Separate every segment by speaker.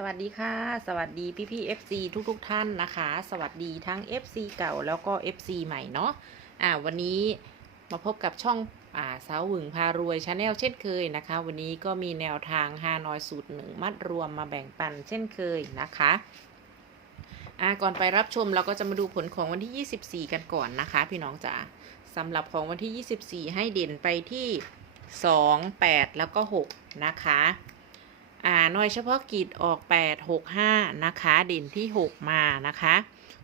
Speaker 1: สวัสดีค่ะ สวัสดีพี่พี่ FC ทุกทุกท่านนะคะ สวัสดีทั้ง FC เก่าแล้วก็ FC ใหม่เนาะอ่าวันนี้มาพบกับช่องอ่าสาวหวึงพารวยชาแนลเช่นเคยนะคะ วันนี้ก็มีแนวทางฮานอยสูตรหนึ่งมัดรวมมาแบ่งปันเช่นเคยนะคะอ่าก่อนไปรับชมเราก็จะมาดูผลของวันที่ 24 กันก่อนนะคะ พี่น้องจ๋าสำหรับของวันที่ 24 ให้เด่นไปที่ 2 8 แล้วก็ 6 นะคะ อ่าหน่วยเฉพาะกิจออก 8 6 5 นะคะ เด่นที่ 6 มานะคะ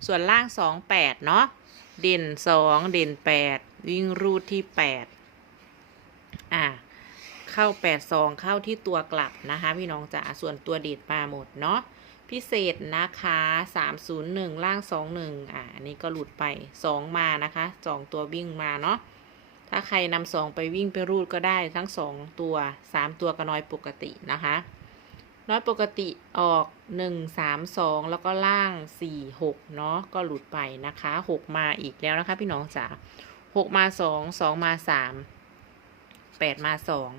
Speaker 1: ส่วนล่าง 2 8 เนาะเด่น 2 เด่น 8 วิ่งรูดที่ 8 อ่าเข้า 8 2 เข้าที่ตัวกลับนะคะ พี่น้องจ๋าส่วนตัวเด็ดมาหมดเนาะพิเศษนะคะ 301 ล่าง 21 อ่าอันนี้ก็หลุดไป 2 มานะคะ 2 ตัววิ่งมาเนาะถ้าใครนำสองไปวิ่งไปรูดก็ได้ทั้งสองตัวสามตัวก็น้อยปกตินะคะ น้อยปกติออกหนึ่งสามสองแล้วก็ล่างสี่หกเนาะก็หลุดไปนะคะหกมาอีกแล้วนะคะ พี่น้องจ๋าหกมาสองสองมาสามแปดมาสอง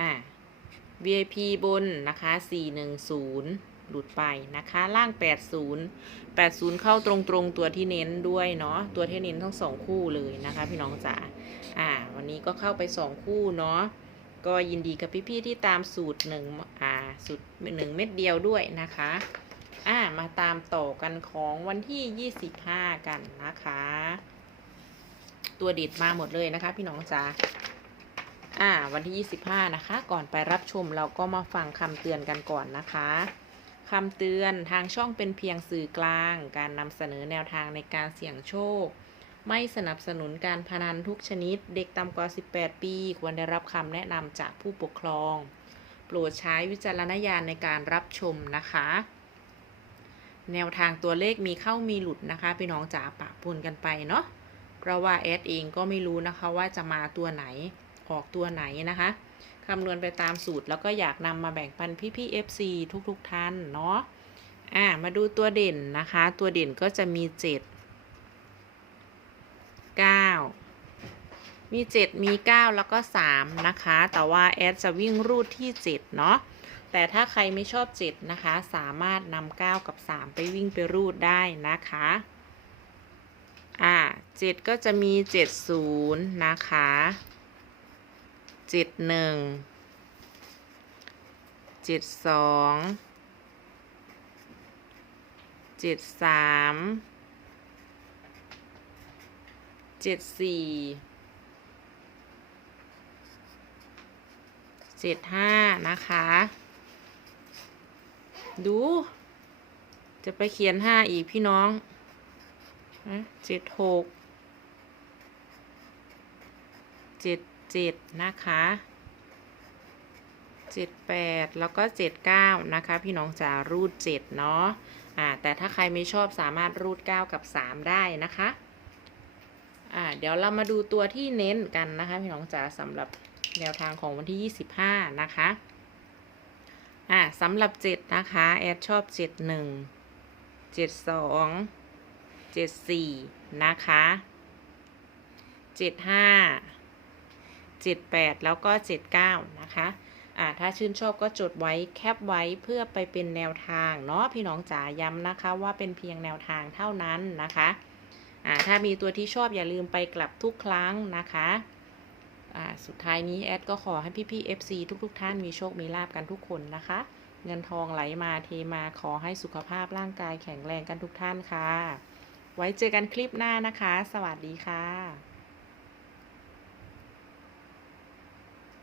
Speaker 1: อ่า VIP บนนะคะสี่หนึ่งศูนย์หลุดไปนะคะ ล่างแปดศูนย์แปดศูนย์เข้าตรงๆตัวที่เน้นด้วยเนาะตัวที่เน้นทั้งสองคู่เลยนะคะ พี่น้องจ๋าอ่า วันนี้ก็เข้าไปสองคู่เนาะก็ยินดีกับพี่ๆที่ตามสูตรหนึ่งอ่า สูตรหนึ่งเม็ดเดียวด้วยนะคะอ่ามาตามต่อกันของวันที่ 25 กันนะคะ ตัวเด็ดมาหมดเลยนะคะ พี่น้องจ๋าอ่า วันที่ 25 นะคะ ก่อนไปรับชมเราก็มาฟังคำเตือนกันก่อนนะคะคำเตือนทางช่องเป็นเพียงสื่อกลาง การนำเสนอแนวทางในการเสี่ยงโชค ไม่สนับสนุนการพนันทุกชนิด เด็กต่ำกว่า 18 ปี ควรได้รับคำแนะนำจากผู้ปกครอง ปรดใช้วิจารณญาณในการรับชมนะคะ แนวทางตัวเลขมีเข้ามีหลุดนะคะพี่น้องจ๋าปะปนกันไปเนาะเพราะว่าแอดเองก็ไม่รู้นะคะว่าจะมาตัวไหนออกตัวไหนนะคะคำนวณไปตามสูตรแล้วก็อยากนำมาแบ่งปันพี่ๆ FC ทุกๆท่านเนาะอ่ามาดูตัวเด่นนะคะ ตัวเด่นก็จะมี 7 9 มี 7 มี 9 แล้วก็ 3 นะคะ แต่ว่าแอดจะวิ่งรูดที่ 7 เนาะแต่ถ้าใครไม่ชอบ 7 นะคะ สามารถนำ9กับ 3 ไปวิ่งไปรูดได้นะคะ อ่า7ก็จะมี 70 นะคะ 71 72 73 74 เจ็ดห้านะคะ ดู จะไปเขียนห้าอีกพี่น้องเจ็ดหกเจ็ดเจ็ดนะคะเจ็ดแปดแล้วก็เจ็ดเก้านะคะ พี่น้องจะรูดเจ็ดเนาะอ่าแต่ถ้าใครไม่ชอบสามารถรูดเก้ากับสามได้นะคะอ่าเดี๋ยวเรามาดูตัวที่เน้นกันนะคะ พี่น้องจ๋าสำหรับ แนวทางของวันที่ 25 นะคะ อ่าสำหรับ 7 นะคะ แอดชอบ 71 72 74 นะคะ 75 78 แล้วก็ 79 นะคะอ่าถ้าชื่นชอบก็จดไว้แคปไว้เพื่อไปเป็นแนวทางเนาะพี่น้องจ๋าย้ำนะคะว่าเป็นเพียงแนวทางเท่านั้นนะคะอ่าถ้ามีตัวที่ชอบอย่าลืมไปกลับทุกครั้งนะคะ สุดท้ายนี้แอดก็ขอให้พี่ๆ FC ทุกๆ ท่านมีโชค มีลาบกันทุกคนนะคะ เงินทองไหลมาเทมาขอให้สุขภาพร่างกายแข็งแรงกันทุกท่านค่ะ ไว้เจอกันคลิปหน้านะคะ สวัสดีค่ะ